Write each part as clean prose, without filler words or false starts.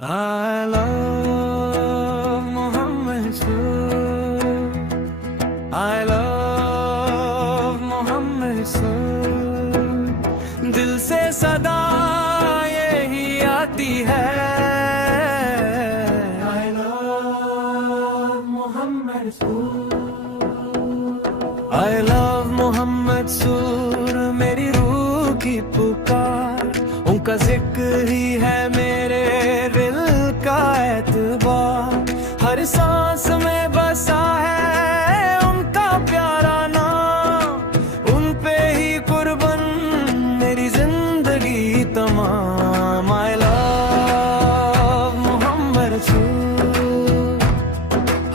I love Mohammed Soor. I love Mohammed Soor. दिल से सदा यही आती है। I love Mohammed Soor. I love Mohammed Soor. मेरी रूह की पुकार, उनका जिक्र ही है मेरे दिल का एतबार। हर सांस में बसा है उनका प्यारा नाम, उन पे ही कुर्बान मेरी जिंदगी तमाम। I love Mohammed Soor.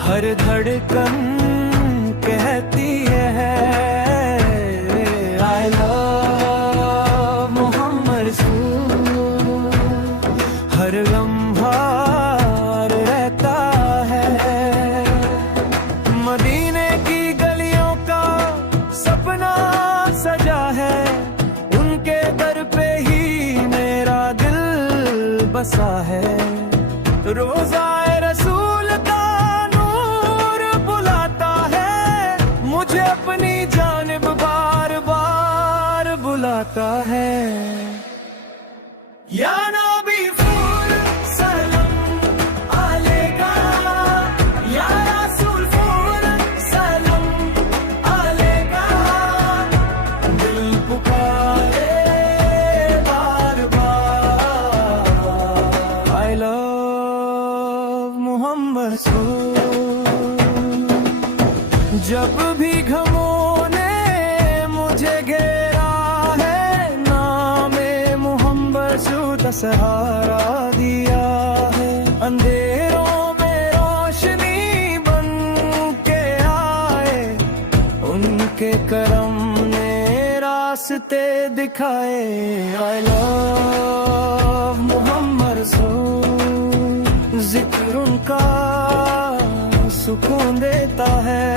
हर धड़कन कहती है I love Mohammed Soor. हर लम्हा रहता है मदीने की गलियों का सपना सजा है। उनके दर पे ही मेरा दिल बसा है। रोज़ाए रसूल का नूर बुलाता है, मुझे अपनी जानिब बार बार बुलाता है। या नबी फूल सलाम अलैका, या रसूल फूल सलाम अलैका। दिल पुकारे बार बार I love Mohammed Soor. जब भी घमों ने मुझे घेरा है, नामे मोहम्मद सूद सहारा दिया है। अंधेरों में रोशनी बन के आए, उनके करम ने रास्ते दिखाए। I love Mohammed Soor. जिक्र उनका सुकून देता है।